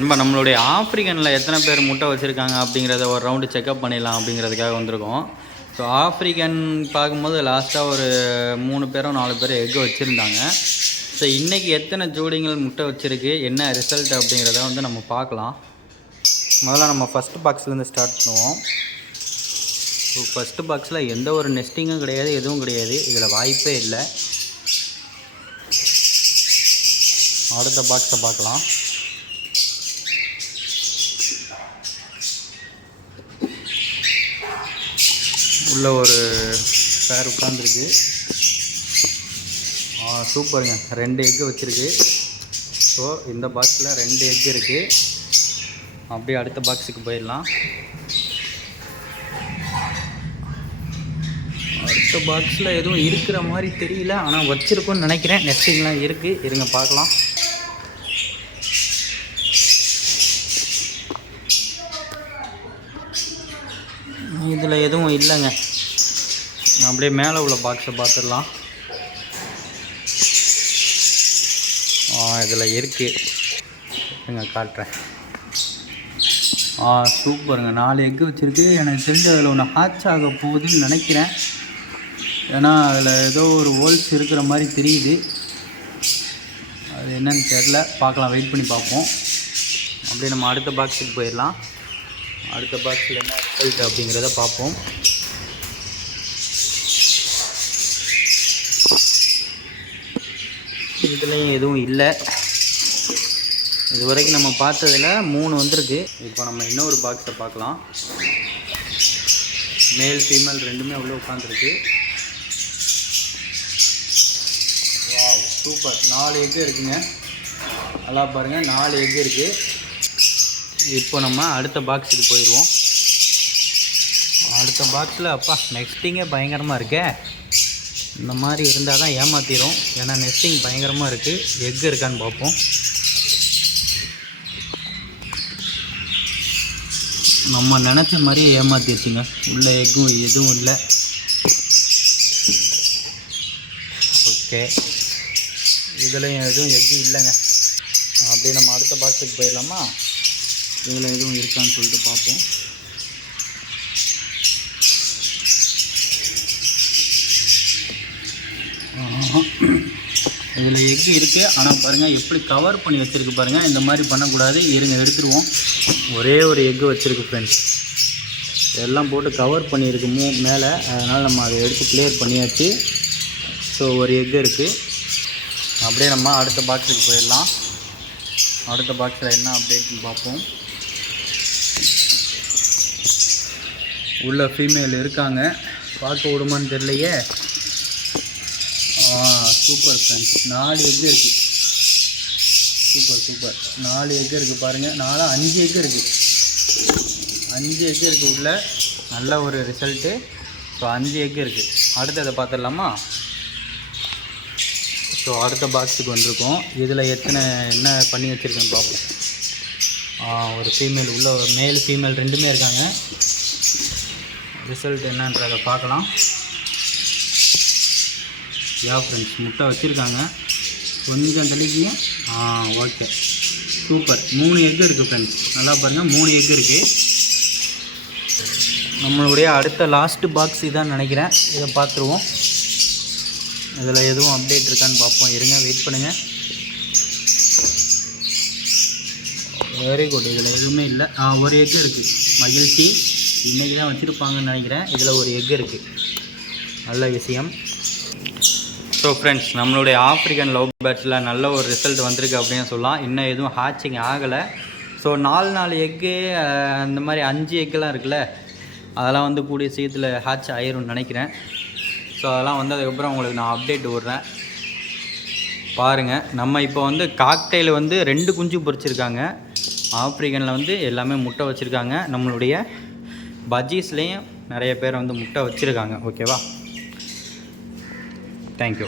நம்ம நம்மளுடைய ஆஃப்ரிக்கனில் எத்தனை பேர் முட்டை வச்சுருக்காங்க அப்படிங்கிறத ஒரு ரவுண்டு செக்அப் பண்ணிடலாம் அப்படிங்கிறதுக்காக வந்திருக்கோம். ஸோ ஆஃப்ரிக்கன் பார்க்கும்போது லாஸ்ட்டாக ஒரு 3 பேரோ 4 பேர் எக்கு வச்சுருந்தாங்க. ஸோ இன்றைக்கி எத்தனை ஜோடிகள் முட்டை வச்சுருக்கு, என்ன ரிசல்ட் அப்படிங்கிறத வந்து நம்ம பார்க்கலாம். முதல்ல நம்ம ஃபஸ்ட்டு பாக்ஸ்லேருந்து ஸ்டார்ட் பண்ணுவோம். ஸோ ஃபஸ்ட்டு பாக்ஸில் எந்த ஒரு நெஸ்டிங்கும் கிடையாது, எதுவும் கிடையாது. இதில் வாய்ப்பே இல்லை. அடுத்த பாக்ஸை பார்க்கலாம். உள்ள ஒரு பேர் உட்காந்துருக்கு. சூப்பருங்க, 2 எக்கு வச்சுருக்கு. ஸோ இந்த பாக்ஸில் 2 எக்கு இருக்குது. அப்படியே அடுத்த பாக்ஸுக்கு போயிடலாம். அடுத்த பாக்ஸில் எதுவும் இருக்கிற மாதிரி தெரியல, ஆனால் வச்சுருக்கோன்னு நினைக்கிறேன். நெஸ்டிங்லாம் இருக்குது, இருங்க பார்க்கலாம். இதில் எதுவும் இல்லைங்க. அப்படியே மேலே உள்ள பாக்ஸை பார்த்துடலாம். இதில் இருக்குது, காட்டுறேன். சூப்பருங்க, 4 எக்கு வச்சுருக்கு. எனக்கு தெரிஞ்ச அதில் ஒன்று ஹேட்ச் ஆக போகுதுன்னு நினைக்கிறேன். ஏன்னா அதில் ஏதோ ஒரு ஹோல்ஸ் இருக்கிற மாதிரி தெரியுது. அது என்னன்னு தெரில, பார்க்கலாம், வெயிட் பண்ணி பார்ப்போம். அப்படியே நம்ம அடுத்த பாக்ஸுக்கு போயிடலாம். அடுத்த பாக்ஸில் என்ன ரிசல்ட் அப்படிங்கிறத பார்ப்போம். இதுலேயும் எதுவும் இல்லை. இது வரைக்கும் நம்ம பார்த்ததில் 3 வந்திருக்கு. இப்போ நம்ம இன்னொரு பாக்ஸை பார்க்கலாம். மேல் ஃபீமேல் ரெண்டுமே உள்ளே உட்காந்துருக்கு. Wow, super. 4 எக்கு இருக்குங்க. நல்லா பாருங்கள், 4 எக்கு இருக்குது. இப்போ நம்ம அடுத்த பாக்ஸுக்கு போயிடுவோம். அடுத்த பாக்ஸில் அப்பா நெஸ்டிங்கே பயங்கரமாக இருக்கே. இந்த மாதிரி இருந்தால் தான் ஏமாற்றிடும். ஏன்னா நெஸ்டிங் பயங்கரமாக இருக்குது. எக்கு இருக்கான்னு பார்ப்போம். நம்ம நினச்ச மாதிரியே ஏமாற்றிடுச்சுங்க. உள்ள எக்கும் எதுவும் இல்லை. ஓகே, இதுலேயும் எதுவும் எக்கு இல்லைங்க. அப்படியே நம்ம அடுத்த பாக்ஸுக்கு போயிடலாமா? இதில் எதுவும் இருக்கான்னு சொல்லிட்டு பார்ப்போம். இதில் எக்கு இருக்குது, ஆனால் பாருங்கள் எப்படி கவர் பண்ணி வச்சுருக்கு பாருங்கள். இந்த மாதிரி பண்ணக்கூடாது. இருங்க, எடுத்துருவோம். ஒரே ஒரு எக்கு வச்சுருக்கு ஃப்ரெண்ட்ஸ். எல்லாம் போட்டு கவர் பண்ணியிருக்கு மேலே. அதனால் நம்ம அதை எடுத்து கிளியர் பண்ணியாச்சு. ஸோ ஒரு எக்கு இருக்குது. அப்படியே நம்ம அடுத்த பாக்ஸுக்கு போயிடலாம். அடுத்த பாக்ஸில் என்ன அப்டேட்னு பார்ப்போம். உள்ள ஃபீமேல் இருக்காங்க, பார்க்க விடுமான்னு தெரியலையே. சூப்பர் ஃப்ரெண்ட்ஸ், 4 எக்கு இருக்குது. சூப்பர் 4 எக்கு இருக்குது பாருங்கள். 5 எக்கு இருக்குது. 5 எக்கு இருக்குது உள்ள. நல்ல ஒரு ரிசல்ட்டு. ஸோ 5 எக்கு இருக்குது. அடுத்ததை பார்த்துடலாமா? ஸோ அடுத்த பாக்ஸுக்கு வந்திருக்கோம். இதில் என்ன பண்ணி வச்சுருக்கேன்னு பார்ப்போம். ஒரு ஃபீமேல் உள்ள, ஒரு மேல் ஃபீமேல் ரெண்டுமே இருக்காங்க. ரிசல்ட் என்னன்றதை பார்க்கலாம். ஃப்ரெண்ட்ஸ், முட்டை வச்சுருக்காங்க. கொஞ்சம் தெளிக்கிங்க. Okay, super. 3 எக்கு இருக்குது ஃப்ரெண்ட்ஸ். நல்லா பாருங்கள், 3 எக்கு இருக்குது. நம்மளுடைய அடுத்த லாஸ்ட்டு பாக்ஸ் இதான் நினைக்கிறேன். இதை பார்த்துருவோம். இதில் எதுவும் அப்டேட் இருக்கான்னு பார்ப்போம். இருங்க, வெயிட் பண்ணுங்கள். வெரி குட், இதில் எதுவுமே இல்லை. ஒரு எக்கு இருக்குது. மகிழ்ச்சி, இன்றைக்கி தான் வச்சுருப்பாங்கன்னு நினைக்கிறேன். இதில் ஒரு எக்கு இருக்குது. நல்ல விஷயம். ஸோ ஃப்ரெண்ட்ஸ், நம்மளுடைய ஆஃப்ரிக்கன் லவ் பேர்ட்ஸில் நல்ல ஒரு ரிசல்ட் வந்திருக்கு அப்படின்னு சொல்லலாம். இன்னும் எதுவும் ஹேட்சிங் ஆகலை. ஸோ 4 எக்கு, அந்த மாதிரி 5 எக்குலாம் இருக்குல்ல, அதெல்லாம் வந்து கூடிய சீக்கிரத்தில் ஹேட்ச் ஆயிரும்னு நினைக்கிறேன். ஸோ அதெல்லாம் வந்து அதுக்கப்புறம் உங்களுக்கு நான் அப்டேட் விட்றேன். பாருங்கள், நம்ம இப்போ வந்து காக்டெயில் வந்து 2 குஞ்சு பொரிச்சிருக்காங்க. ஆஃப்ரிக்கனில் வந்து எல்லாமே முட்டை வச்சுருக்காங்க. நம்மளுடைய பஜ்ஜீஸ்லேயும் நிறைய பேர் வந்து முட்டை வச்சுருக்காங்க. ஓகேவா? தேங்க்யூ.